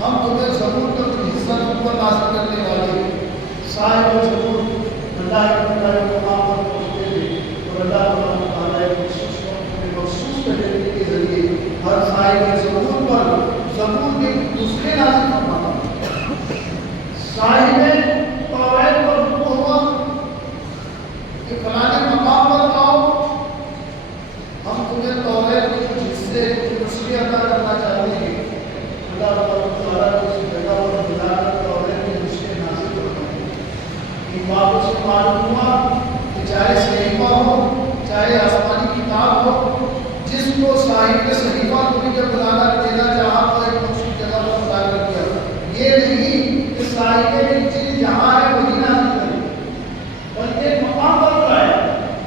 ہم تمہیں ضرور صاحب توریت پر رجوع ہوا کہ فلانے مقام پر آؤ، ہم تمہیں توریت کے کچھ حصے نسخے عطا کرنا چاہتے ہیں۔ اللہ تعالیٰ نے اس جگہ پر بلا کر توریت کے نسخے نازل فرمائے۔ ان باتوں سے معلوم ہوا کہ چاہے صحیفہ ہو چاہے آسمانی کتاب ہو، جس کو صاحب صحیفہ کو بھی جب بلانا دینا چاہا تو ایک مخصوص جگہ پر مقرر کیا۔ یہ نہیں کہ صاحب انجیل جہاں ہے وہی نازل کرے، بلکہ ایک مقام پر بلایا،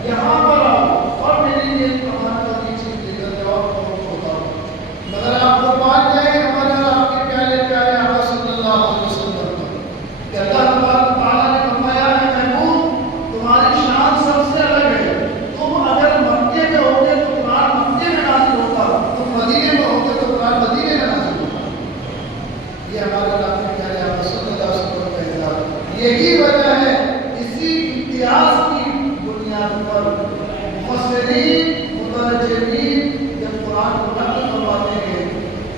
یہاں پر آؤ اور میری یہ کہانی والی چیز لے کر جاؤ اور ہوتا ہوں۔ مگر آپ کو مان جائیں ہمارے اور آپ کے پیارے پیارے آقا صلی اللہ علیہ وسلم کہ اللہ تبارک تعالیٰ نے فرمایا ہے محبوب تمہاری شان سب سے الگ ہے، تم اگر مکے میں ہوتے تو قرآن مکے میں نازل ہوتا، تم مدینے میں ہوتے تو قرآن مدینے میں نازل ہوتا۔ یہ ہمارے اللہ کے پیارے آقا صلی اللہ علیہ وسلم کا اعزاز، یہی وجہ ہے اسی امتیاز کی بنیاد پر مفسرین مترجمین جب قرآن کو نقل کرواتے ہیں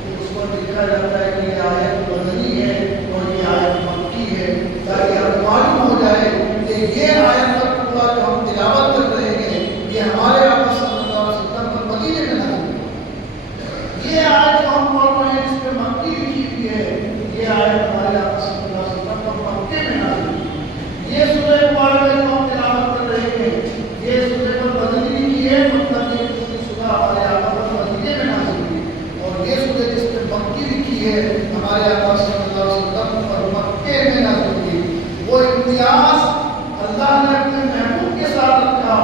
تو اس پر لکھا جاتا ہے کہ یہ آیت مدنی ہے اور یہ آیت مکی ہے، تاکہ ہم معلوم ہو جائے کہ یہ آیت کا ٹکڑا جو ہم تلاوت کر رہے ہیں یہ ہمارے آقا صلی اللہ علیہ وسلم پر مدینے میں نازل ہوئی۔ یہ آیت جو ہم پڑھ رہے ہیں جس پہ مکی لکھی ہوئی ہے، یہ آیت ہمارے آقا صلی اللہ علیہ وسلم پر مکے میں نازل ہوئی۔ یہ سورہ مبارکہ جو ہم تلاوت کر رہے ہیں یہ سورہ پر مدنی لکھی ہے، مطلب یہ پوری سورہ ہمارے آقا پر مدینے میں نازل ہوئی، اور یہ سورہ جس پہ مکی لکھی ہے ہمارے آقا صلی اللہ علیہ وسلم پر مکے میں نازل ہوئی۔ وہ امتیاز اللہ نے اپنے محبوب کے ساتھ رکھا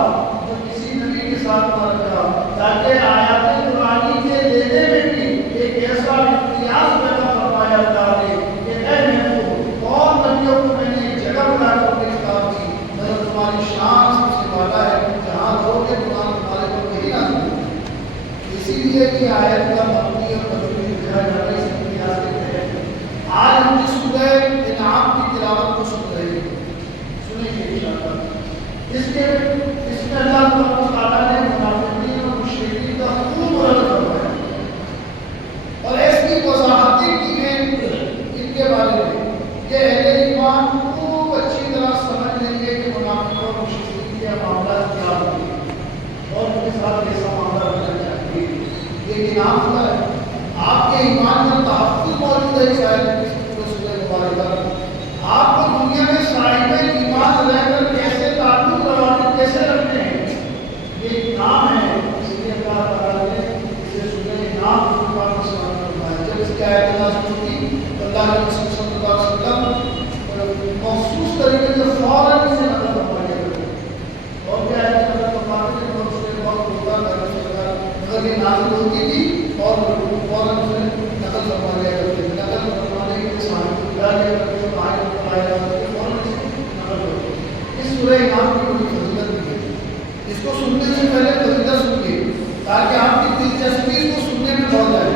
جو کسی نبی کے ساتھ نہ رکھا، تاکہ آیات قرآنی کے لینے میں بھی ایک ایسا امتیاز پیدا فرمایا اللہ نے کہ اے محبوب اور نبیوں کو میں نے ایک جگہ بنا کر اپنی کتاب دی، مگر تمہاری شان سب سے بالا ہے، جہاں رہو گے قرآن تمہارے پر وہی نازل ہوگا۔ اسی لیے کہ آیت کا مبنی اور مبنی لکھا جاتا ہے اس امتیاز کے تحت۔ آج ہم جس سورہ انعام کی تلاوت کو سن رہے ہیں، سنیں گے انشاءاللہ، اس میں اللہ تعالیٰ نے منافقین اور مشرکین کا خوب رد فرمایا اور ایسی وضاحتیں کی ہیں ان کے بارے میں کہ اہل ایمان خوب اچھی طرح سمجھ لیں گے کہ منافقین اور مشرکین کے معاملات کیا ہوتے ہیں اور ان کے ساتھ کیسا معاملہ رکھنا چاہیے۔ یہ انعام کا ہے، آپ کے ایمان کا تحفظ موجود ہے شاید سورہ مبارکہ میں۔ آپ کو دنیا میں صاحب ایمان رہ کر کیسے تعلق روانے کیسے رکھتے ہیں یہ نام ہے، اس لیے اللہ تعالیٰ نے اسے سورہ انعام کے قرآن میں سنانا فرمایا۔ جب اس کی آیت نازل ہوئی تو اللہ کے رسول صلی اللہ علیہ وسلم مخصوص طریقے سے فوراً اسے نقل فرمایا اور کیا ہے کہ نقل فرماتے تھے اور اس کے وقت ہوتا اگر یہ نازل ہوتی تھی اور فوراً اسے نقل فرما لیا کرتے تھے، نقل فرمانے کے صاحب کو بلا لیا کرتے تھے، آئے بتایا جاتا ہے فوراً اسے نقل ہوتی ہے۔ اس سورہ انعام کی بڑی فضیلت بھی ہے، اس کو سننے سے پہلے فضیلت سنیے تاکہ آپ کی دلچسپی اس کو سننے میں بڑھ جائے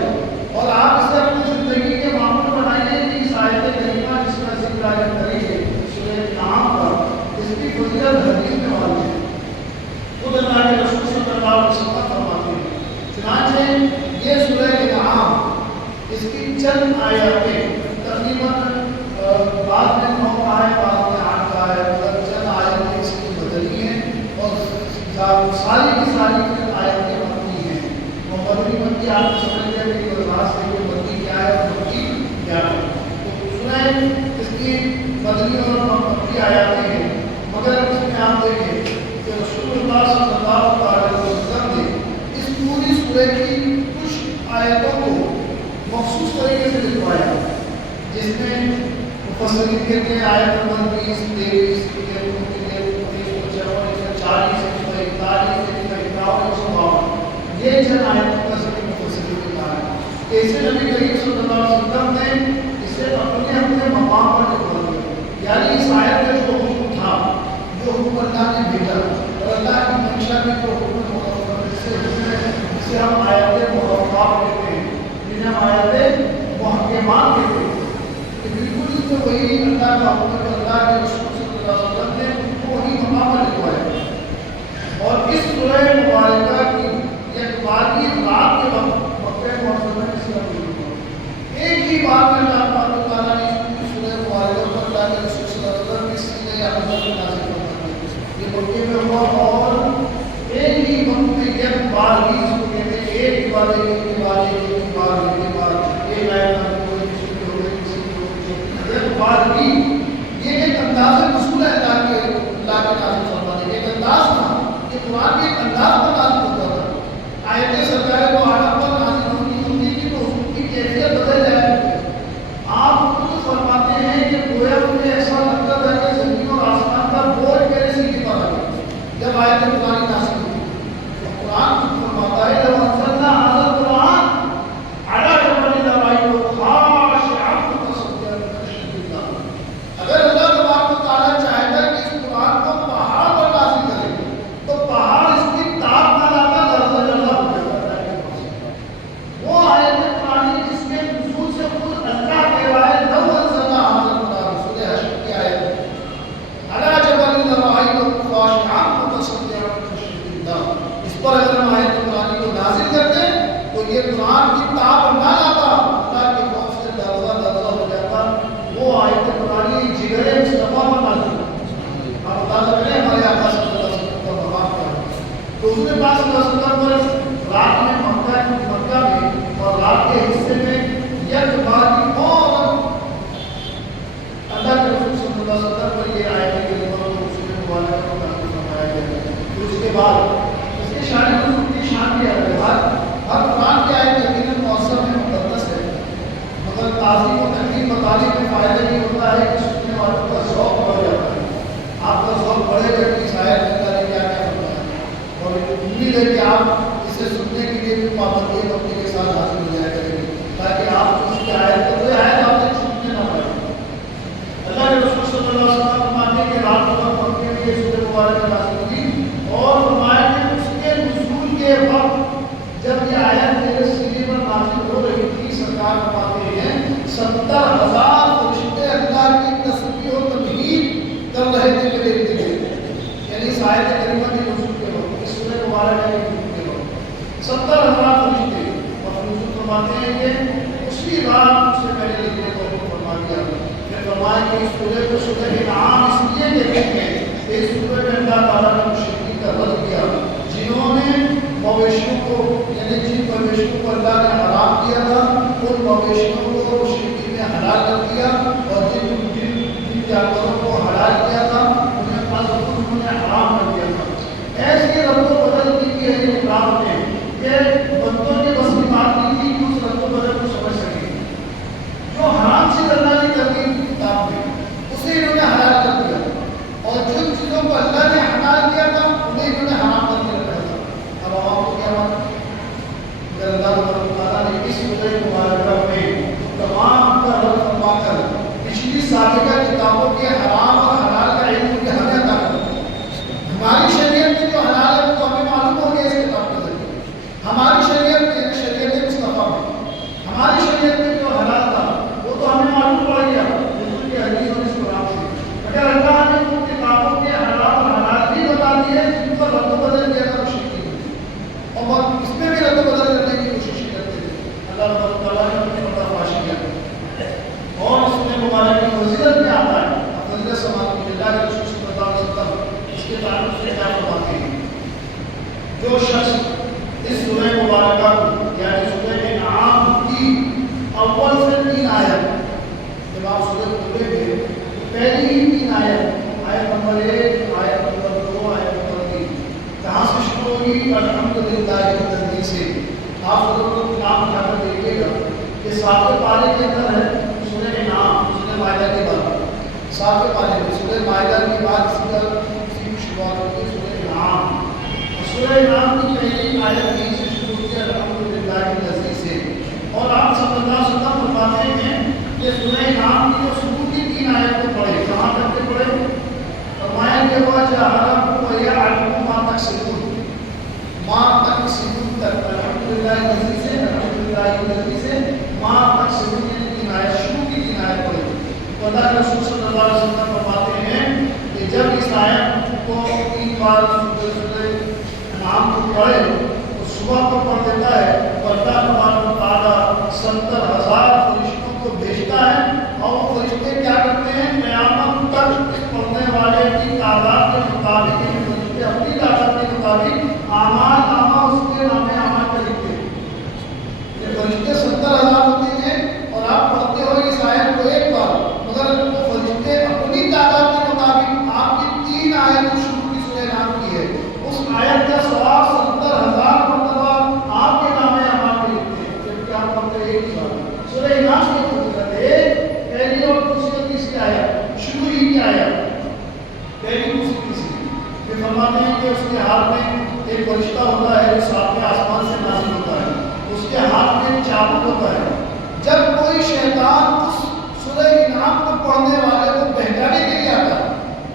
اور آپ اسے اپنی زندگی کے معمول بنائیے کہ اس آیت کریمہ جس کا ذکر آج کری ہے سورہ انعام کا، اس کی فضیلت حدیث میں واضح ہے، خود اللہ کے رسول صلی اللہ علیہ وسلم فرماتے ہیں۔ چنانچہ یہ سورہ انعام اس کی چند آیاتیں تقریباً بعد میں 9 آیت بعد میں 8 آیت چند آیتیں اس کی مدنی ہیں اور ساری کی ساری آیتیں مکی ہیں۔ وہ مکی آپ سمجھ گئے کہ وضاحت سے کہ مکی کیا ہے اور مکی کیا ہے، تو سنیں اس کی مدنی اور مکی آیاتیں ہیں، مگر اس میں آپ دیکھیں کہ رسول اللہ صلی اللہ علیہ وسلم نے اس پوری سورہ کی کچھ آیتوں کو مخصوص طریقے سے لکھوایا جس میں مفسرین کہتے ہیں آیت نمبر 20 23 یہ چند آیتوں کا ذکر مفسرین نے کہا ہے کہ اسے نبی کریم صلی اللہ علیہ وسلم نے اسے اپنے مقام پر لکھوا دیا، یعنی اس آیت کا جو حکم تھا، جو حکم اللہ نے بھیجا اور اللہ کی منشا میں جو حکم جسے ہم آیت مخففات کہتے ہیں، جنہیں ہم آیت محکمات کہتے ہیں، کہ بالکل اس میں وہی اللہ کا حکم اللہ کے رسول صلی اللہ علیہ وسلم نے وہی مقام پر لکھوایا۔ اور اس سورہ مبارکہ کی باقی رات کے وقت مکہ معظمہ میں اس کا ایک ہی بات میں اللہ تعالیٰ نے اس سورہ مبارکہ کو اللہ انداز رسول ہے اللہ کے نازل فرمانے کے ایک انداز تھا کہ قرآن کے ایک انداز پر نازل ہوتا تھا. آیتیں سرکار کو عالم پر نازل ہوتی تھی تو اس کی کیفیت بدل جائے. آپ خود فرماتے ہیں کہ گویا مجھے ایسا لگتا تھا کہ زمین اور آسمان کا بوجھ میرے سینے پر آ گیا جب آیت قرآن نازل ہوئی. قرآن خود فرماتا ہے لو انزلنا هذا القرآن على جبل لرأيته خاشعا متصدعا من خشية الله. اگر اللہ تبارک و تعالیٰ چاہتا کہ اس قرآن کو پہاڑ پر نازل کرے تو پہاڑ اس کی تاب نہ لاتا لرزہ جلدہ ہو جاتا. وہ آیت قرآن جس کے نزول سے خود اللہ کہہ رہا ہے لو انزلنا هذا القرآن، سورہ حشر کی آیت على جبل لرأيته خاشعا متصدعا من خشية الله. اس پر اگر ہم آیت قرآن کو نازل کرتے تو یہ قرآن کی تاب نہ لاتا، اللہ کے خوف سے لرزہ ہو جاتا. وہ آیت قرآن جگر مصطفیٰ پر نازل ہوئی. آپ اندازہ کریں ہمارے آقا صلی اللہ علیہ وسلم کا مقام کیا ہے. تو حضور پاک صلی اللہ علیہ وسلم پر رات میں مکہ میں اور رات کے حصے میں یک بار فوراً اللہ کے رسول صلی اللہ علیہ وسلم پر یہ آیت کریمہ کو رسول مبارک کو نازل فرمایا گیا. پھر اس کے بعد اس کے شان نزول کی شان کی ہر قرآن کی آیت یقیناً مؤثر ہے، مقدس ہے، مگر تعظیم و تقدیم مطالب میں فائدہ یہ ہوتا ہے کہ سننے والوں کا ذوق بڑھ جاتا ہے. آپ کا ذوق بڑھے گا کہ اس آیت میں اللہ نے کیا کیا فرمایا ہے، اور امید ہے کہ آپ اسے سننے کے لیے بھی پابندی وقتی کے ساتھ حاصل ہو جائے کریں گے تاکہ آپ اس کی آیت کو کوئی آیت آپ سے چھوٹنے نہ پائے. اللہ کے رسول صلی اللہ علیہ وسلم فرماتے ہیں کہ رات کو مکے میں یہ سورہ مبارکہ نازل ہوئی اور فرمایا کہ اس کے نزول کے وقت جب یہ آیت میرے سینے پر نازل ہو رہی تھی سرکار فرماتے ہیں 70,000 فرشتے اللہ کی تسبیح و تمجید کر رہے تھے میرے ارد گرد. یعنی اس آیت کریمہ کے نزول کے وقت، اس سورہ مبارکہ کے نزول کے وقت 70,000 فرشتے اور نزول فرماتے ہیں کہ اسی رات سے میرے لکھنے کو فرما دیا. پھر فرمایا کہ اس سورہ کو سورہ انعام اس لیے کہتے ہیں کہ اس سورہ میں اللہ تعالیٰ نے مشرکین کا رد کیا جنہوں نے مویشیوں کو یعنی جن مویشیوں کو اللہ نے حرام کیا تھا ان مویشیوں کو مشرکین نے حلال کر دیا، اور جن جانوروں کو حلال کیا تھا انہوں نے حرام کر دیا تھا. ایسی رد و بدل کی ہے اسلام نے کہ بندوں نے بس کی بات نہیں تھی کہ اس رد و بدل کو سمجھ سکیں. جو حرام چیز اللہ نے کر دی کتاب میں اسے انہوں نے حلال کر دیا، اور جن چیزوں کو اللہ نے حلال کیا تھا انہیں انہوں نے حرام کر کے رکھا تھا. اب عوام کو کیا مانا؟ اگر اللہ تعالیٰ نے اس سورہ مبارکہ میں تمام کا رد فرما کر پچھلی سابقہ کتابوں کے حرام اور حلال کا علم کے ہمیں عطا کر دیا. ہماری شریعت میں جو حلال ہے وہ تو ہمیں معلوم ہو گیا اس کتاب کے ذریعے. ہماری شریعت میں شریعت مصطفیٰ میں ہماری شریعت میں جو حلال تھا وہ تو ہمیں معلوم پڑ گیا حضور کی حدیث اور اس قرآن سے. اگر اللہ نے ان کتابوں کے حرام اور حلال بھی بتا دیے جن پر رد و بدل کیا تھا مشرکین، اور اس میں بھی رد و بدل کرنے کی کوشش کرتے تھے. اللہ تعالیٰ نے اپنی پردہ فاشی کیا. اور اس میں مبارک کی فضیلت میں آتا ہے فضیلت سماعت کی اللہ کے رسول صلی اللہ علیہ وسلم اس کے تعلق سے کیا فرماتے ہیں. جو شخص اس سورہ مبارکہ کو یعنی سورہ انعام کی اول سے 3 آیت جب آپ سورہ کھولیں گے تو پہلی ہی 3 آیت نمبر 1 آیت نمبر 2 آیت نمبر 3 کہاں سے شروع ہوگی؟ الحمدللہ الذی سے. آپ سورہ کو نام اٹھا کر دیکھیے گا کہ 7ویں پارے کے اندر ہے سورہ انعام، سورہ مائدہ کے بعد 7ویں پارے میں سورہ مائدہ کے بعد اسی کا شروعات ہوتی ہے سورہ انعام. سورہ انعام کی پہلی آیت یہیں سے شروع ہوتی ہے الحمدللہ الذی سے. اور آپ صلی اللہ علیہ وسلم فرماتے ہیں کہ سورہ انعام کی جو شروع کی 3 آیت کو پڑھے کہاں تک کے پڑھے؟ فرمایا کہ وہ جعلکم ویعلم ما تکسبون تک الحمدللہ الذی سے الحمدللہ الذی سے ما تکسبون یعنی 3 آیت شروع کی 3 آیت پڑھے. تو اللہ کے رسول صلی اللہ علیہ وسلم فرماتے ہیں کہ جب اس آیت کو 3 بار سورہ انعام کو پڑھے تو صبح کو پڑھ دیتا ہے تو اللہ تبارک و تعالیٰ 70,000 فرشتوں کو بھیجتا ہے، اور وہ فرشتے کیا کرتے ہیں؟ قیامت تک اس پڑھنے والے کی تعداد کے مطابق فرشتے اپنی تعداد کے مطابق اعمال نامہ اس کے نامے اعمال کا لکھتے ہیں. یہ فرشتے 70,000 ہوتے ہیں اور آپ پڑھتے ہو اس آیت کو ایک بار، مگر وہ فرشتے اپنی تعداد کے فرماتے ہیں کہ اس کے ہاتھ میں ایک فرشتہ ہوتا ہے جو ساتویں آسمان سے نازل ہوتا ہے، اس کے ہاتھ میں ایک چابک ہوتا ہے۔ جب کوئی شیطان اس سورہ انعام کو پڑھنے والے کو بہکانے کے لیے آتا ہے،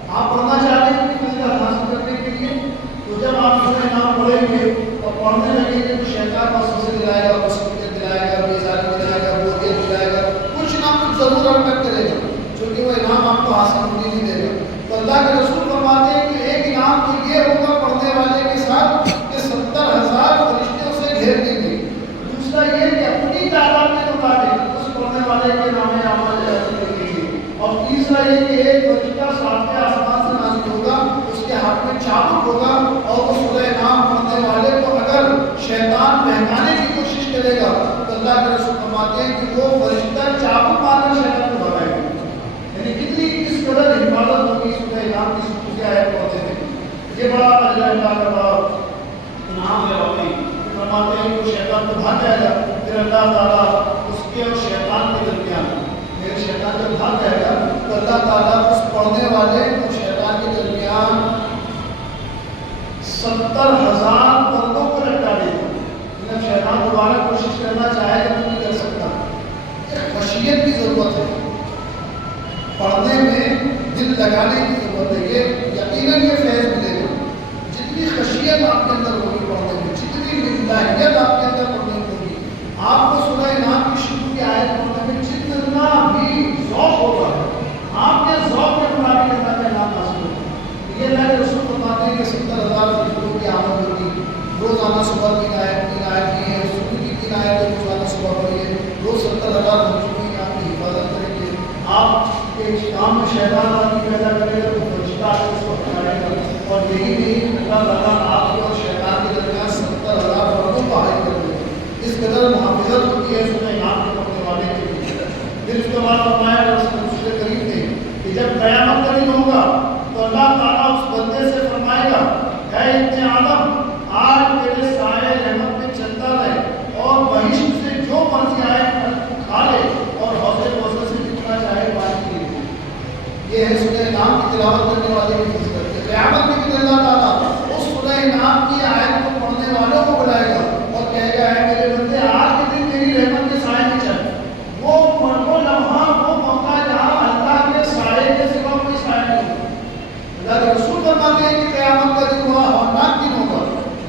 آپ پڑھنا چاہ رہے ہیں کہ فضیلت حاصل کرنے کے لیے، تو جب آپ سورہ انعام پڑھیں گے اور پڑھنے لگیں گے تو شیطان وسوسے دلائے گا، وسوسے دلائے گا، بیزاری دلائے گا، بوریت دلائے گا، کچھ نہ کچھ ضرور ہم کرتے رہے گا، چونکہ وہ انعام آپ کو حاصل ہونے نہیں دے گا۔ تو اللہ کے رسول فرماتے ہیں کہ ایک انعام تو یہ ہوگا پڑھنے والے کے ساتھ کہ 70,000 فرشتے اسے گھیر دیں گے۔ دوسرا یہ کہ اپنی تعداد کے مطابق اس پڑھنے والے کے نام اعمال لکھیں گے۔ اور تیسرا یہ کہ ایک فرشتہ ساتویں آسمان سے نازل ہوگا، اس کے ہاتھ میں چابک ہوگا، اور وہ سورہ انعام پڑھنے والے کو اگر شیطان بہکانے کی کوشش کرے گا تو اللہ کے رسول فرماتے ہیں کہ وہ فرشتہ چابک مار کر شیطان کو بھگائے گا۔ یعنی کتنی کس قدر حفاظت ہوگی سورہ انعام کی سورہ آیت پڑھتے ہیں۔ یہ بڑا اجر اللہ کا بڑا انعام ہے واقعی۔ فرماتے ہیں کہ شیطان تو بھاگ جائے گا، پھر اللہ تعالیٰ اس کے اور شیطان کے درمیان، میرے شیطان جب بھاگ جائے گا تو اللہ تعالیٰ اس پڑھنے والے اور شیطان کے درمیان 70,000 بندوں کو لٹکا دے گا۔ جب شیطان دوبارہ کوشش کرنا چاہے گا تو نہیں کر سکتا۔ ایک خشیت کی ضرورت ہے، پڑھنے میں دل لگانے کی ضرورت ہے۔ یہ یقیناً یہ فیض ملے گا جتنی خشیت آپ کے اندر ہوگی پڑھنے میں، جتنی للہیت آپ کے اندر پڑھنے میں ہوگی، آپ کو سورہ انعام کی شروع کی آیت پڑھنے میں جتنا بھی ذوق ہوگا، آپ کے ذوق کے مطابق اللہ کا انعام حاصل ہوگا۔ یہ اللہ کے رسول فرماتے ہیں کہ 70,000 فرشتوں کی آمد ہوگی، روزانہ صبح 3 آیت کی ہے، صبح کی 3 آیتیں روزانہ صبح پڑھی ہے، روز 70,000 فرشتوں کی آپ کی حفاظت کریں گے۔ آپ کے کام میں شیطان آدمی پیدا کرے گا تو فرشتہ اس کو ہٹائے گا، اور یہی نہیں اللہ تعالیٰ آپ کے اور شیطان کے درمیان 70,000 فردوں کو حائل کر دے گا۔ اس قدر محافظت ہوتی ہے سورہ انعام کے پڑھنے والے کے لیے۔ پھر اس کے بعد فرمایا رسول کریم نے کہ جب قیامت کا دن ہوگا تو اللہ تعالیٰ اس بندے سے فرمائے گا، اے ابن آدم، آج تیرے سائے رحمت میں چلتا رہے اور بہشت سے جو مرضی آئے کھا لے اور حوض کوثر سے جتنا چاہے پانی پی لے۔ یہ ہے سورہ انعام کی تلاوت کرنے والے کی فضیلت۔ قیامت کے دن اللہ تعالیٰ اس سورہ انعام کی آیت کو پڑھنے والوں کو بلائے گا اور کہے گا، اے میرے بندے، آج کے دن میری رحمت کے سائے میں چل۔ وہ لمحہ، وہ موقع جہاں اللہ کے سائے کے سوا کوئی سائے نہیں ہوگا۔ اللہ کے رسول فرماتے ہیں کہ قیامت کا دن بڑا ہولناک دن ہوگا،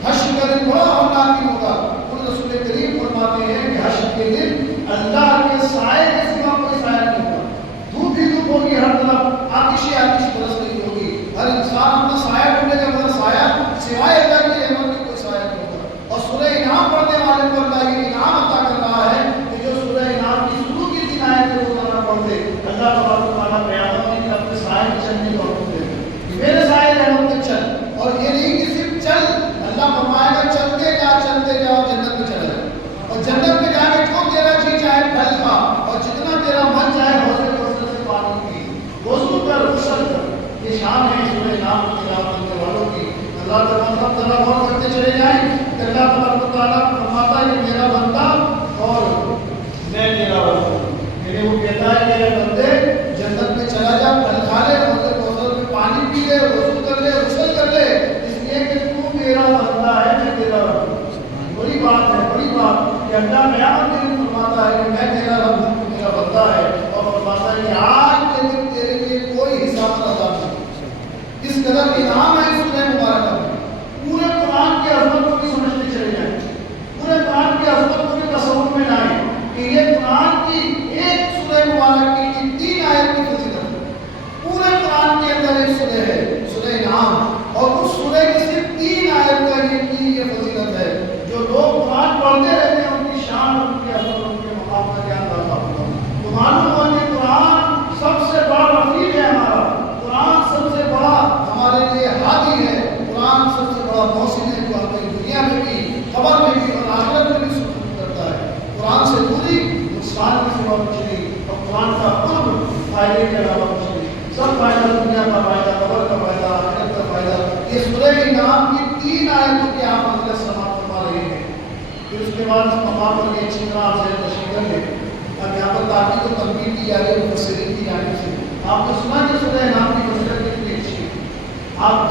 حشر کا دن بڑا ہولناک دن ہوگا۔ اور رسول کریم فرماتے ہیں کہ حشر کے دن اللہ کے سائے کے سوا کوئی سائے نہیں ہوگا۔ دھوپ ہی دھوپ ہوگی، ہر طرف آتش ہی آتش برس رہی ہوگی، ہر انسان اپنا سایہ ڈھونڈے گا، مگر سایہ سوائے اللہ کی رحمت کے کوئی سایہ نہیں ہوگا۔ اور سورہ انعام پڑھنے والے کو اللہ یہ انعام عطا کر رہا ہے کہ جو سورہ انعام کی شروع کی 3 آیتیں روزانہ پڑھتے، اللہ تبارک و تعالیٰ قیامت میں اپنے سائے کے چلنے کا حکم دے گا، میرے سائے رحمت میں چل۔ اور یہ نہیں کہ صرف چل، اللہ فرمائے گا چلتے جا اور جنت میں چلا جائے، اور جنت میں جا کے جو تیرا جی چاہے پھل کھا، اور جتنا تیرا من چاہے حوض کوثر سے پانی پی، وضو کر، غسل کر۔ یہ شان ہے سورہ انعام کی تلاوت کرنے والوں کی۔ اللہ تعالیٰ غور کرتے چلے جائیں کہ اللہ تبارک و تعالیٰ فرماتا ہے کہ میرا بندہ اور میں تیرا رب، یعنی وہ کہتا ہے کہ اے بندے جنت میں چلا جا، پھل کھا لے، حوض کوثر میں پانی پی لے، وضو کر لے، غسل کر لے، اس لیے کہ تو میرا بندہ ہے، میں تیرا رب۔ بڑی بات ہے، بڑی بات کہ اللہ قیامت کے دن فرماتا ہے کہ میں تیرا رب ہوں، تو میرا بندہ ہے، اور فرماتا ہے کہ آج کے دن تیرے لیے کوئی حساب عذاب نہیں۔ اس قدر انعام ہے سورہ مبارکہ میں۔ پورے قرآن کی عظمت کو بھی سمجھتے چلے جائیں، پورے قرآن کی عظمت کو بھی تصور میں لائیں کہ یہ قرآن کی ایک سورہ مبارکہ کی 3 آیت کی فضیلت ہے۔ پورے قرآن کے اندر ایک سورہ ہے سورہ انعام، اور اس سورہ کی صرف 3 آیت کا یہ فضیلت ہے۔ جو لوگ قرآن پڑھتے رہتے ہیں ان کی شان، ان کی عظمت، ان کے مقام کا جان رہا ہوگا۔ تو معلوم ہوا کہ قرآن سب سے بڑا رفیق ہے ہمارا، قرآن سب سے بڑا ہمارے لیے ہادی ہے، قرآن سب سے بڑا محسن ہے جو ہمیں دنیا میں بھی، خبر میں بھی اور آخرت میں بھی سکون کرتا ہے۔ قرآن سے دوری نقصان کے سوا کچھ نہیں، اور قرآن کا قرب فائدے کے علاوہ کچھ نہیں۔ سب فائدہ، دنیا کا فائدہ، خبر کا فائدہ، آخرت کا فائدہ، یہ سورہ انعام کی 3 آیتوں کی آپ اندر سماعت فرما رہے ہیں۔ پھر اس کے بعد اس مقام پر یہ اچھی طرح آپ سے تشریح لیں۔ اب یہاں پر تاکید و تنبیہ کی جا رہی ہے مفسرین کی جانب سے۔ آپ نے سنا کہ سورہ انعام کی فضیلت کتنی اچھی ہے۔ آپ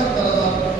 70,000।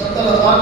70,000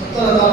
70,000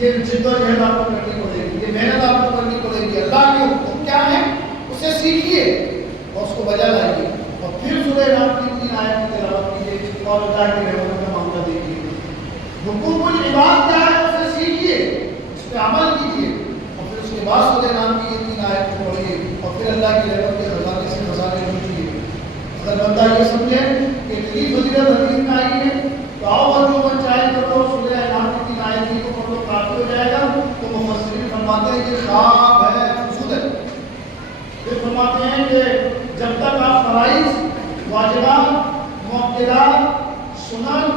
یہ جدوجہد آپ کو کرنی پڑے گی، یہ محنت آپ کو کرنی پڑے گی. اللہ کے حکم کیا ہے اسے سیکھیے اور اس کو بجا لائیے، اور پھر سورہ نام کی 3 آیت کی تلاوت کیجیے اور اللہ کی رحمت کا معاملہ دیکھیے. حقوق العباد کیا ہے اسے سیکھیے، اس پہ عمل کیجیے، اور پھر اس کے بعد سورہ نام کی یہ 3 آیت کو پڑھیے اور پھر اللہ کی رحمت کے خزانے سے خزانے لوٹیے. اگر بندہ یہ سمجھے کہ اتنی فضیلت حدیث میں آئی ہے تو آؤ اور جو من چاہے کرو، سورہ نام کی 3 آیت کو پڑھو کافی ہو جائے گا. تو مفسرین فرماتے ہیں کہ خواب ہے، فضول ہے. پھر فرماتے ہیں کہ جب تک آپ فرائض، واجبات، مؤکدات، سنن،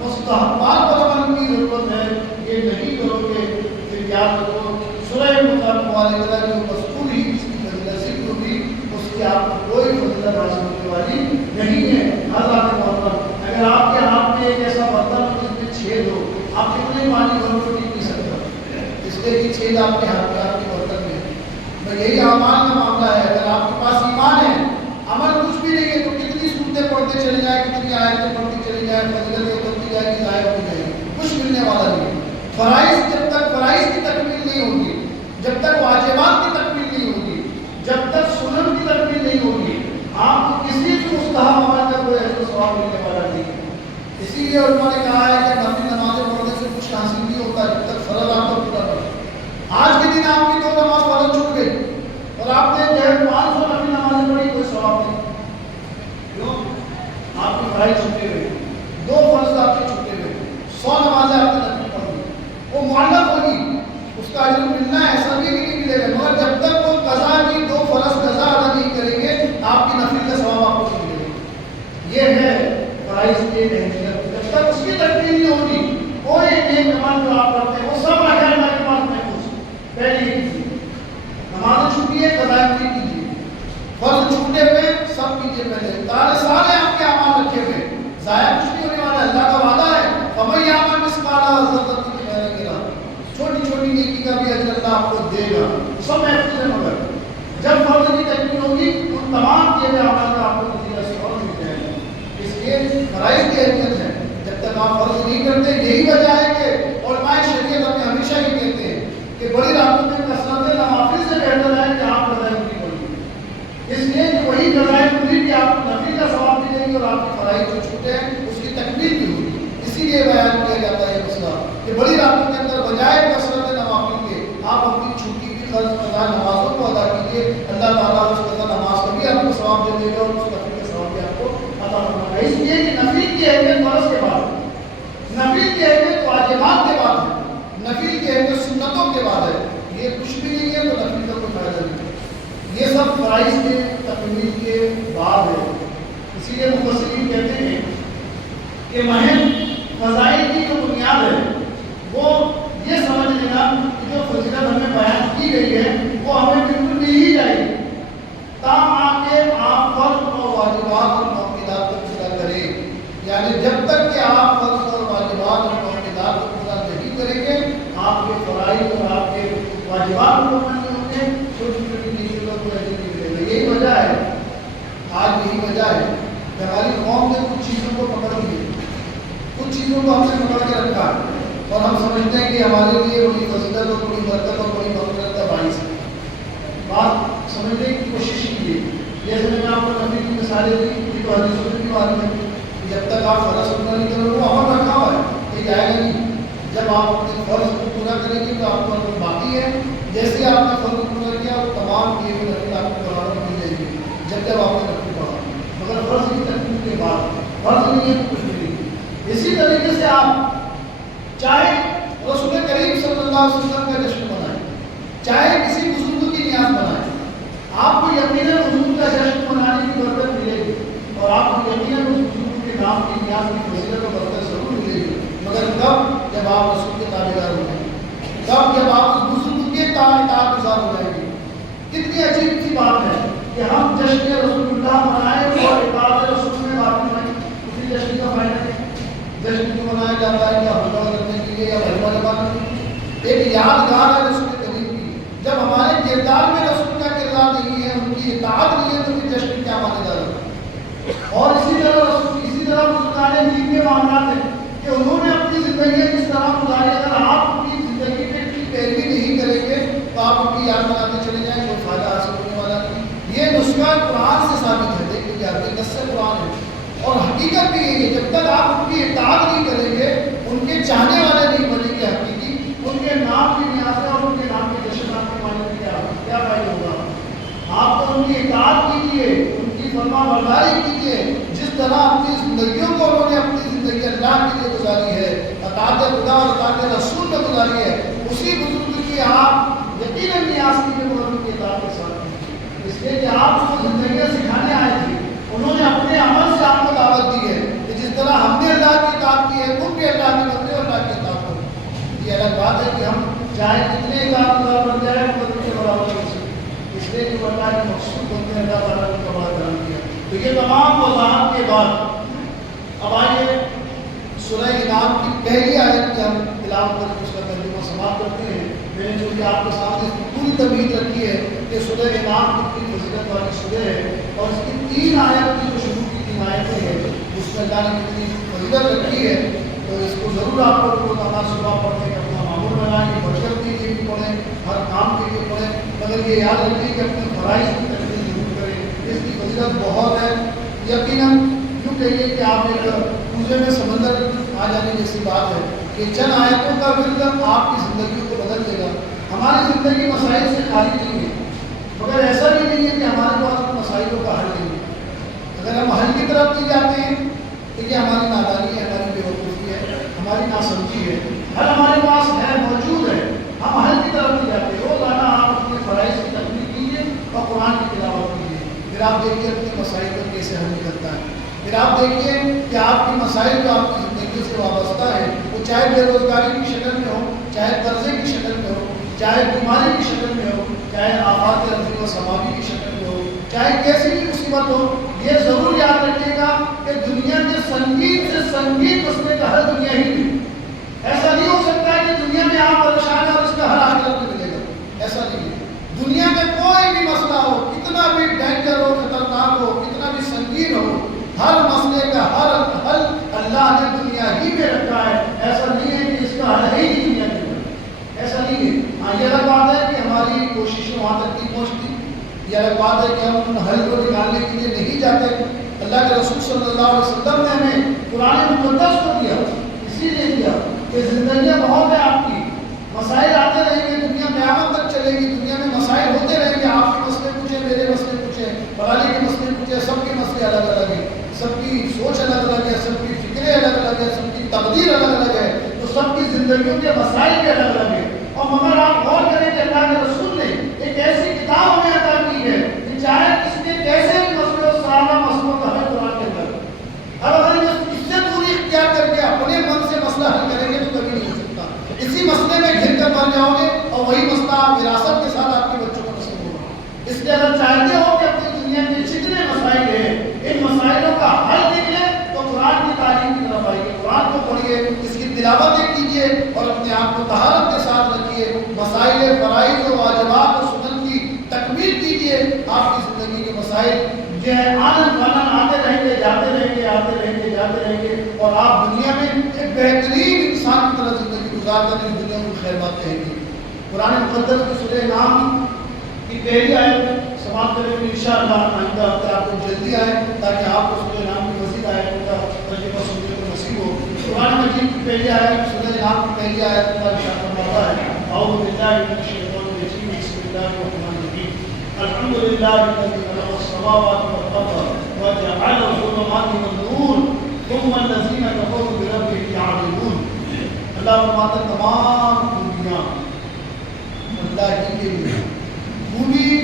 مستحبات پر عمل کی ضرورت ہے یہ نہیں کرو گے پھر یاد رکھو سورہ مبارکہ جو مذکور ہی اس کی فضیلت ذکر ہوگی اس کی آپ کو کوئی فضیلت حاصل ہونے والی نہیں ہے. اللہ کے محترم، اگر آپ کے ہاتھ میں ایک ایسا برتن ہو جس میں چھید ہو، آپ کتنے پانی بھر کے نہیں پی سکتے، اس لیے کہ چھید آپ کے ہاتھ میں، آپ کے برتن میں. تو یہی اعمال کا معاملہ ہے. اگر آپ کے پاس ایمان ہے، عمل کچھ بھی نہیں ہے تو کتنی سورتیں پڑھتے چلے جائیں، کتنی آیتیں پڑھتی چلی جائیں، فضیلتیں بڑھتی جائے گی، ضائع ہوتی جائے گی، کچھ ملنے والا نہیں ہے. فرائض جب تک فرائض کی تکمیل نہیں ہوگی، جب تک واجبات کی تکمیل نہیں ہوگی، جب تک سنن کی تکمیل نہیں ہوگی، آپ کو کسی بھی مستحب عمل کا کوئی اجر و ثواب ملنے والا نہیں ہے. اسی لیے علماء نے کہا ہے کہ نفلی نمازیں پڑھنے سے کچھ حاصل نہیں ہوتا جب تک فرض آپ کو پورا کرو. آج کے دن آپ کی 2 نماز فرض چھوٹ گئی اور آپ نے 500 نفلی نمازیں پڑھی، کوئی ثواب نہیں. کیوں؟ آپ کی فرائض چھوٹے ہوئے، 2 فرض آپ کے چھوٹے ہوئے، 100 نمازیں آپ نے نفلی پڑھی، وہ معلق ہوگی، اس کا اجر ملنا ہے، ایسا بھی نہیں ملے گا. مگر جب تک وہ قضا کی 2 فرض قضا ادا نہیں کریں گے آپ کی نفل کا ثواب آپ کو ملے گا. یہ ہے فرائض کی اہمیت. جب تک اس کی تکمیل نہیں ہوگی کوئی نیک عمل جو آپ کرتے ہیں وہ سب آخر اللہ کے پاس محفوظ. پہلے یہ کیجیے، نماز چھوٹیے، قضا بھی کیجیے، فرض چھوٹے ہوئے سب کیجیے. پہلے سارے آپ کے اعمال رکھے ہوئے، ضائع کچھ نہیں ہونے والا. اللہ کا وعدہ ہے فَمَن يَعْمَلْ مِثْقَالَ ذَرَّةٍ خَيْرًا يَرَهُ، چھوٹی چھوٹی نیکی کا بھی اجر اللہ آپ کو دے گا. سب محفوظ ہے. مگر جب فرض کی تکمیل ہوگی ان تمام کیے ہوئے اعمال کا آپ کو نتیجہ سے اور مل جائے گا. اس لیے فرائض کی اہمیت ہے. جب تک آپ فرض نہیں کرتے، یہی وجہ ہے کہ علماء شریعت ہمیں ہمیشہ یہ کہتے ہیں کہ بڑی راتوں میں کثرت نوافل سے بہتر ہے کہ آپ قضائے پوری پڑھیں. اس لیے کہ وہی قضائے پوری کی آپ کو نفل کا ثواب ملے گی اور آپ کی فرائض جو چھوٹے ہیں اس کی تکمیل بھی ہوگی. اسی لیے بیان کیا جاتا ہے مسئلہ کہ بڑی راتوں کے اندر بجائے کثرت نوافل کے آپ اپنی چھوٹی بھی قضا نمازوں کو ادا کیجیے. اللہ تعالیٰ اس قضا نماز کا بھی آپ کو ثواب دے دے گا اور اس نفل کا ثواب بھی آپ کو عطا فرمائے گا. اس لیے کہ نفل کی اہمیت فرض کے بعد ہے، نفل کی اہمیت واجبات کے بعد ہے، نفل کی اہمیت سنتوں کے بعد ہے. یہ کچھ بھی نہیں ہے تو نفل کا کوئی فائدہ نہیں. یہ سب فرائض کے تکمیل کے بعد ہے. اسی لیے مفسرین کہتے ہیں کہ محض فضائل کی جو بنیاد ہے وہ یہ سمجھ لینا کہ جو فضیلت ہمیں بیان کی گئی ہے وہ ہمیں بالکل مل ہی جائے گی تاہم کہ آپ فرض اور واجبات اور مؤکدات کو پورا کریں. یعنی جب تک کہ آپ فرض اور واجبات اور مؤکدات کو پورا نہیں کریں گے آپ کے فرائض اور آپ کے واجبات مکمل نہیں ہوں گے، چھوٹی چھوٹی نیکیوں کا کوئی اجر نہیں ملے گا. یہی وجہ ہے، آج یہی وجہ ہے کہ ہماری قوم نے کچھ چیزوں کو پکڑ لی، کچھ چیزوں کو ہم نے پکڑ کے رکھا اور ہم سمجھتے ہیں کہ ہمارے لیے بڑی فضیلت اور بڑی برکت اور بڑی مغفرت کا باعث ہے. بات سمجھنے کی کوشش کیجیے. جیسے میں نے آپ کو نبی کی مثالیں دی، یہ تو حدیثوں میں بھی معلوم ہے کہ جب تک آپ فرض پورا نہیں کرو وہ عمل رکھا ہوا ہے، یہ جائے گا نہیں. جب آپ اپنے فرض کو پورا کریں گے تو آپ کو عمل باقی ہے. جیسے آپ نے فرض پورا کیا وہ تمام کیے ہوئے نفل آپ کو برابر مل جائے گی جب آپ نے نفل پڑھا. مگر فرض کی تکمیل کے بعد فرض نہیں ہے کچھ بھی نہیں. اسی طریقے سے آپ چاہے رسول کریم صلی اللہ علیہ وسلم کا جشن منائیں، چاہے کسی بزرگ کی نیاز منائیں، آپ کو یقیناً حضور کا جشن منانے کی برکت ملے گی اور آپ کو یقیناً اس بزرگ کے نام کی نیاز کی فضیلت و برکت ضرور ملے گی. مگر کب؟ جب آپ رسول کے تابعدار ہو جائیں گے، کب؟ جب آپ اس بزرگ کے اطاعت گزار ہو جائیں گے. کتنی عجیب سی بات ہے کہ ہم جشن رسول اللہ منائیں اور اطاعت رسول میں باقی منائیں. اسی جشن کا فائدہ ہے. جشن کیوں منایا جاتا ہے؟ کیا حلوہ کرنے کے لیے یا حلوہ لگانے کے لیے؟ ایک یادگار ہے رسول کریم کی. جب ہمارے کردار میں رسول کا کردار نہیں ہے، ان کی اطاعت نہیں ہے تو پھر جشن کیا مانا جا رہا ہے؟ اور اسی طرح بزرگان دین کے معاملات ہیں کہ انہوں نے اپنی زندگی کس طرح گزاری. اگر آپ اپنی زندگی جان بناتے چلے جائیں کوئی فائدہ حاصل ہونے والا نہیں. یہ نسخہ قرآن سے ثابت ہے. دیکھ لیجیے آپ یہ نص قرآن ہے اور حقیقت بھی یہی ہے. جب تک آپ ان کی اطاعت نہیں کریں گے, ان کے چاہنے والے نہیں بنیں گے حقیقی, ان کے نام کی نیاز ہے اور ان کے نام کے جشن آپ کے معنی میں کیا فائدہ ہوگا. آپ تو ان کی اطاعت کیجیے, ان کی فرما برداری کیجیے. جس طرح اپنی زندگیوں کو انہوں نے اپنی زندگی اللہ کے لیے گزاری ہے, اطاعت خدا اور اطاعت رسول میں گزاری ہے, اسی بزرگ کی آپ یقیناً نیاز کیجیے اور ان کی اطاعت کے ساتھ. اس لیے کہ آپ اس کو زندگیاں سکھانے آئے تھے, انہوں نے اپنے عمل سے آپ کو دعوت دی ہے کہ جس طرح ہم نے اللہ کی اطاعت کی ہے تم بھی اللہ کے بندے اور اللہ کی اطاعت کرو. یہ الگ بات ہے کہ ہم چاہے کتنے اطاعت گزار بن جائیں ان کے برابر نہیں سکتے. اس لیے کہ اللہ کے مقصود بنتے ہیں, اللہ تعالیٰ نے کمال کرم کیا. تو یہ تمام وضاحت کے بعد اب آئیے سورہ انعام کی پہلی آیت کی ہم تلاوت کر کے اس کا ترجمہ سماعت کرتے ہیں. میں نے جو کہ آپ کے سامنے پوری تمہید رکھی ہے کہ سورہ انعام کتنی فضیلت والی سورہ ہے اور اس کی 3 آیت کی جو شروع کی 3 آیتیں ہیں اس میں اللہ نے کتنی فضیلت رکھی ہے. تو اس کو ضرور آپ کو نماز صبح پڑھنے کا اپنا معمول بنائیں, برکت کے لیے بھی پڑھیں, ہر کام کے لیے پڑھیں, مگر یہ یاد رکھیں کہ اپنے فرائض کی تکمیل ضرور کریں. اس کی فضیلت بہت ہے. یقیناً یوں کہیے کہ آپ ایک پوجے میں سمندر آ جانے جیسی بات ہے کہ چند آیتوں کا ورد آپ کی زندگیوں کو بدل دے گا. ہماری زندگی مسائل سے خالی نہیں ہے, مگر ایسا بھی نہیں ہے کہ ہمارے پاس مسائلوں کا حل نہیں ہے. اگر ہم حل کی طرف نہیں جاتے ہیں تو یہ ہماری نادانی ہے, ہماری بیوقوفی ہے, ہماری ناسمجھی ہے. حل ہمارے پاس ہے, موجود ہے, ہم حل کی طرف نہیں جاتے. روزانہ آپ اپنے فرائض کی تکمیل کیجیے اور قرآن کی تلاوت کیجیے. پھر آپ دیکھیے اپنے مسائل پر کیسے حل نکلتا ہے. پھر آپ دیکھیے کہ آپ کی مسائل جو آپ کی زندگی سے وابستہ ہے, وہ چاہے بے روزگاری کی شکل میں ہو, چاہے قرضے کی شکل میں ہو, چاہے بیماری کی شکل میں ہو, چاہے آفات عظیم و سماوی کی شکل میں ہو, چاہے کیسی بھی مصیبت ہو, یہ ضرور یاد رکھیے گا کہ دنیا کے سنگین سے سنگین مسئلے کا حل دنیا ہی میں. ایسا نہیں ہو سکتا ہے کہ دنیا میں آپ پریشان ہیں اور اس کا حل آخرت میں ملے گا. ایسا نہیں ہے. دنیا میں کوئی بھی مسئلہ ہو, کتنا بھی ڈینجر ہو, خطرناک ہو, کتنا بھی سنگین ہو, ہر مسئلے کا ہر حل اللہ نے دنیا ہی میں رکھا ہے. ایسا نہیں ہے کہ اس کا حل ہی نہیں دنیا میں, ایسا نہیں ہے. ہاں یہ الگ بات ہے کہ ہماری کوششیں وہاں تک نہیں پہنچتی. یہ الگ بات ہے کہ ہم ان حل کو نکالنے کے لیے نہیں جاتے. اللہ کے رسول صلی اللہ علیہ وسلم نے ہمیں قرآن مقدس کو دیا, اسی لیے دیا کہ زندگیاں بہت ہے آپ کی, مسائل آتے رہیں گے, دنیا قیامت تک چلے گی, دنیا میں مسائل ہوتے رہیں گے. آپ کے مسئلے پوچھیں, میرے مسئلے پوچھیں, فلانے کے مسئلے پوچھیں, سب کے مسئلے الگ الگ ہیں, سب کی سوچ الگ الگ ہے, سب کی فکریں الگ الگ ہیں, سب کی تقدیر الگ الگ ہے, تو سب کی زندگیوں کے مسائل بھی الگ الگ ہیں. اور مگر آپ غور کریں کہ اللہ کے رسول نے ایک ایسی کتاب ہمیں عطا کی ہے کہ چاہے کسی کے کیسے بھی مسئلے ہو, سارا مسئلوں کا حل قرآن کے اندر. اب اگر اس سے دوری اختیار کر کے اپنے من سے مسئلہ حل کریں گے تو کبھی نہیں ہو سکتا. اسی مسئلے میں گھر کر مر جاؤ گے اور وہی مسئلہ وراثت کے ساتھ آپ کے بچوں کو نصیب ہوگا. اس لیے اگر چاہتے ہو کہ اپنی دنیا کے جتنے مسائل ہیں ان مسائلوں کا حل نکلے تو قرآن کی تعلیم کی طرف آئیے, قرآن کو پڑھیے, اس کی تلاوتیں کیجیے اور اپنے آپ کو طہارت کے ساتھ رکھیے. مسائل, فرائض و واجبات و سنن کی تکمیل کیجیے. آپ کی زندگی کے مسائل جو ہے آنند فانند آتے رہیں گے, جاتے رہیں گے, آتے رہیں گے, جاتے رہیں گے, اور آپ دنیا میں ایک بہترین انسان کی طرح زندگی گزار کر اس دنیا میں خیر بات کہیں گے. قرآن مقدس کی سورہ انعام کی پہلی آیت سماعت کریں گے انشاءاللہ. آئندہ ہفتے آپ کو جلدی آئے تاکہ آپ کو سورہ انعام کی مزید آیتوں کا ترجمہ سننے کو نصیب ہو. قرآن مجید کی پہلی آیت, سورہ انعام کی پہلی آیت کا ارشاد فرماتا ہے, اعوذ باللہ من الشیطان الرجیم, بسم اللہ الرحمن الرحیم, الحمد للہ الذی خلق السماوات والارض وجعل الظلمات والنور ثم الذین کفروا بربهم یعدلون. اللہ فرماتا ہے تمام خوبیاں اللہ ہی کے لیے, خوبی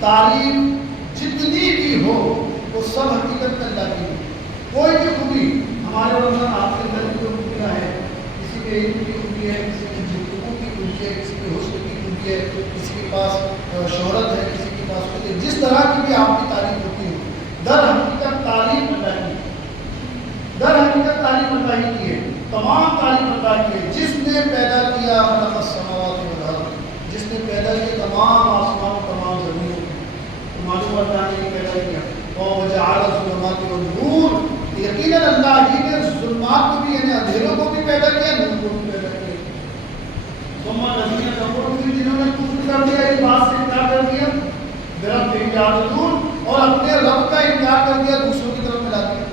تعریف جتنی بھی ہو وہ سب حقیقت میں اللہ کی ہے. کوئی بھی خوبی ہمارے رمضان آپ کے اندر جو خوبیاں ہیں, کسی کے علم کی خوبی ہے, کسی کی جتنوں کی خوبی ہے, کسی کے حسن کی خوبی ہے, کسی کے پاس شہرت ہے, کسی کے پاس خوبی ہے, جس طرح کی بھی آپ کی تعریف ہوتی ہے, در حقیقت تعریف اللہ کی ہے. در حقیقت تعریف اللہ کی ہے, تمام تعریف اللہ کی ہے. جس نے پیدا کیا خلق السماوات والارض, جس نے پیدا کیا تمام آسمان تمام زمینوں کو, معلوم اللہ نے پیدا کیا. وجعل الظلمات والنور, یقیناً اللہ ہی نے ظلمات کو بھی یعنی اندھیروں کو بھی پیدا کیا, نور کو بھی پیدا کیا. ثم الذین کفروا پھر جنہوں نے کفر کر دیا اس بات سے انکار کر دیا بربہم یعدلون اور اپنے رب کا انکار کر دیا دوسروں کی طرف ملا دیا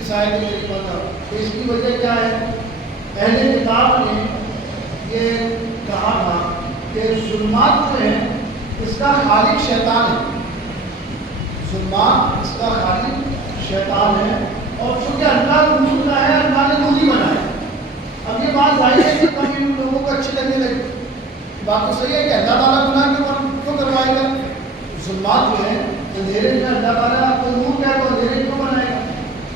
اس آیت میں پتہ تو اس کی وجہ کیا ہے اہل کتاب نے یہ کہا تھا کہ ظلمات جو ہے اس کا خالق شیطان ہے ظلمات اس کا خالق شیطان ہے اور چونکہ اللہ نور کا ہے اللہ نے نور ہی بنایا اب یہ بات ظاہر ہے کہ کبھی ان لوگوں کو اچھی لگنے لگی بات تو صحیح ہے کہ اللہ تعالیٰ گناہ کیوں کروائے گا ظلمات جو ہے اندھیرے میں اللہ تعالیٰ آپ کو نور کیا تو اندھیرے کیوں بنائے گا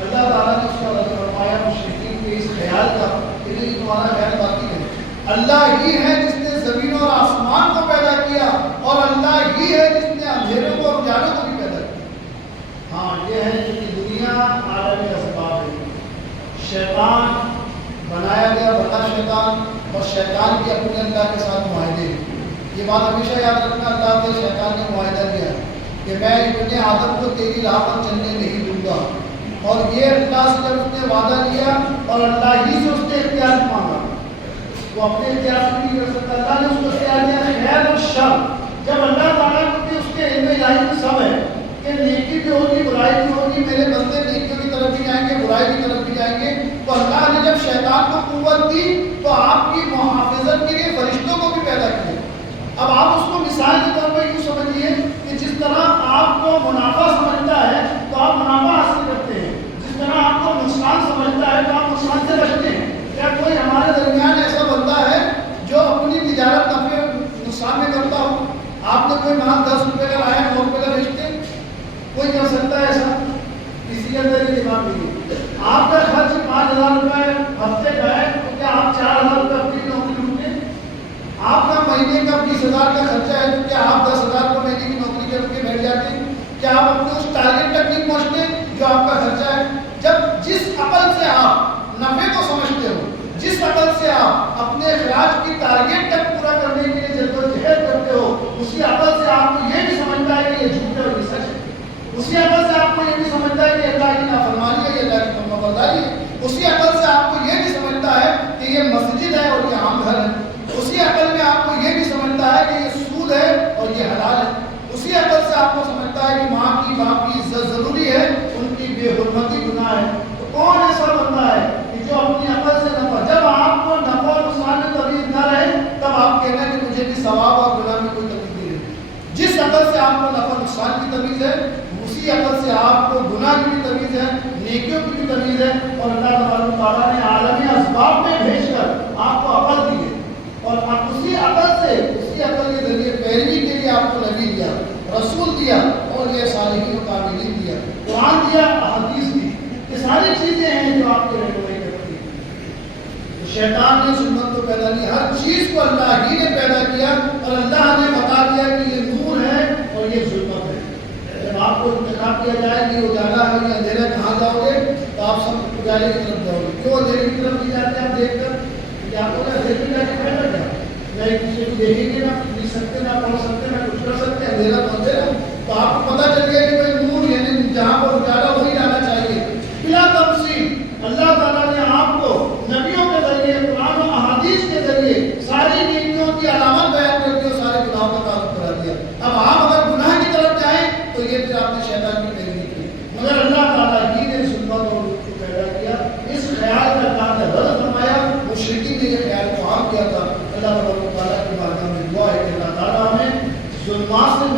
اللہ تعالیٰ نے اس کا رد فرمایا مشرکین کے اس خیال کا کہ نہیں تمہارا خیال باقی ہے اللہ ہی ہے جس نے زمین اور آسمان کو پیدا کیا اور اللہ ہی ہے جس نے اندھیروں کو اور اجالوں کو بھی پیدا کیا ہاں یہ ہے کہ دنیا عالم اسباب ہے شیطان بنایا گیا بنا شیطان اور شیطان کی اپنے اللہ کے ساتھ معاہدے یہ بات ہمیشہ یاد رکھنا اللہ کے شیطان نے معاہدہ کیا ہے کہ میں ابن آدم کو تیری راہ پر چلنے نہیں دوں گا اور یہ اللہ سے جب اس نے وعدہ کیا اور اللہ ہی سے اس نے اختیار مانگا وہ اپنے اختیار سے نہیں کر سکتا اللہ نے اس کو اختیار دیا خیر اور شر جب اللہ تعالیٰ کو اس کے علم الہی میں سب ہے کہ نیکی بھی ہوگی برائی بھی ہوگی میرے بندے نیکیوں کی طرف بھی جائیں گے برائی کی طرف بھی جائیں گے تو اللہ نے جب شیطان کو قوت دی تو آپ کی محافظت کے لیے فرشتوں کو بھی پیدا کیا اب آپ اس کو مثال کے طور پر یوں سمجھیے کہ جس طرح آپ کو منافع سمجھتا ہے تو آپ منافع حاصل کرتے ہیں جس طرح آپ کو نقصان سمجھتا ہے تو آپ نقصان سے بچتے ہیں کیا کوئی ہمارے درمیان ایسا بندہ ہے جو اپنی تجارت نفع نقصان میں کرتا ہو آپ نے کوئی مال 10 روپے کا لایا 9 روپے کا بیچتے کوئی کر سکتا ہے ایسا کسی کے اندر یہ دماغ نہیں ہے آپ کا خرچ 5000 روپے ہفتے کا ہے تو کیا آپ 4000 روپے اپنی نوکری ڈھونڈتے آپ کا مہینے کا 20000 کا خرچہ ہے تو کیا آپ 10000 کو مہینے کی نوکری کر کے بیٹھ جاتے ہیں کیا آپ اپنے اس ٹارگیٹ تک نہیں پہنچتے جو آپ کا خرچہ ہے جب جس عقل سے آپ نفع کو سمجھتے ہو جس عقل سے آپ اپنے اخراج کی ٹارگیٹ تک پورا کرنے کے لیے جدوجہد کرتے ہو اسی عقل سے آپ کو یہ بھی سمجھتا ہے کہ یہ جھوٹ ہے اور یہ سچ ہے اسی عقل سے آپ کو یہ بھی سمجھتا ہے کہ اللہ کی نافرمانی ہے یہ اللہ کی فرمانبرداری ہے اسی عقل سے آپ کو یہ بھی سمجھتا ہے کہ یہ مسجد ہے اور یہ عام گھر ہے اسی عقل میں آپ کو یہ بھی سمجھتا ہے کہ یہ سود ہے اور یہ حلال ہے اسی عقل سے آپ کو سمجھتا ہے کہ ماں کی باپ کی عزت ضروری ہے ان کی بے حرمتی گناہ ہے تو کون ایسا بندہ ہے کہ جو اپنی عقل سے نفع جب آپ کو نفع اور نقصان میں تمیز نہ رہے تب آپ کہنا کہ مجھے بھی ثواب اور گناہ میں کوئی تمیز نہیں رہے جس عقل سے آپ کو نفع نقصان کی تمیز ہے اسی عقل سے آپ کو گناہ کی بھی تمیز ہے نیکیوں کی بھی تمیز ہے اور اللہ تبارک و تعالیٰ نے عالمی اسباب میں بھیج کر آپ کو عقل دی ہے اور اسی عقل سے اسی عقل کے ذریعے پیروی کے لیے آپ کو نبی دیا رسول دیا اور یہ صالحین و کاملین دیا قرآن دیا احادیث دی یہ ساری چیزیں ہیں جو آپ کے رہنمائی کرتی ہیں شیطان نے ظلمت کو پیدا نہیں ہر چیز کو اللہ ہی نے پیدا کیا اور اللہ نے بتا دیا کہ یہ نور ہے اور یہ ظلمت ہے جب آپ کو انتخاب کیا جائے کہ اجالا ہے یا اندھیرا کہاں جاؤ گے تو آپ سب اجالے کی طرف جاؤ گے کیوں اندھیرے کی طرف نہیں جاتے آپ دیکھ کر کہ آپ کو اندھیرے میں جا کے بیٹھا کیا نہ کسی کو دیکھیں گے نہ لکھ سکتے نہ پڑھ سکتے نہ کچھ کر سکتے اندھیرا تو اندھیرا تو آپ کو پتہ چل گیا کہ بھائی نور یعنی جہاں پر اجالا وہی جانا چاہیے بلا تفصیل اللہ تعالیٰ نے آپ کو نبیوں کے ذریعے قرآن و احادیث کے ذریعے ساری نیکیوں کی علامت بیان کر کے سارے گناہوں کا تعلق کرا دیا اب آپ اگر گناہ کی طرف جائیں تو یہ پھر آپ نے شیطان کی پیروی کی مگر اللہ تعالیٰ ہی نے ظلمت اور لطف کو پیدا کیا اس خیال کا اللہ نے رد فرمایا مشرکین نے یہ خیال کو عام کیا تھا اللہ تعالیٰ کی بارگاہ میں دعا ہے کہ اللہ تعالیٰ ہمیں ظلمات سے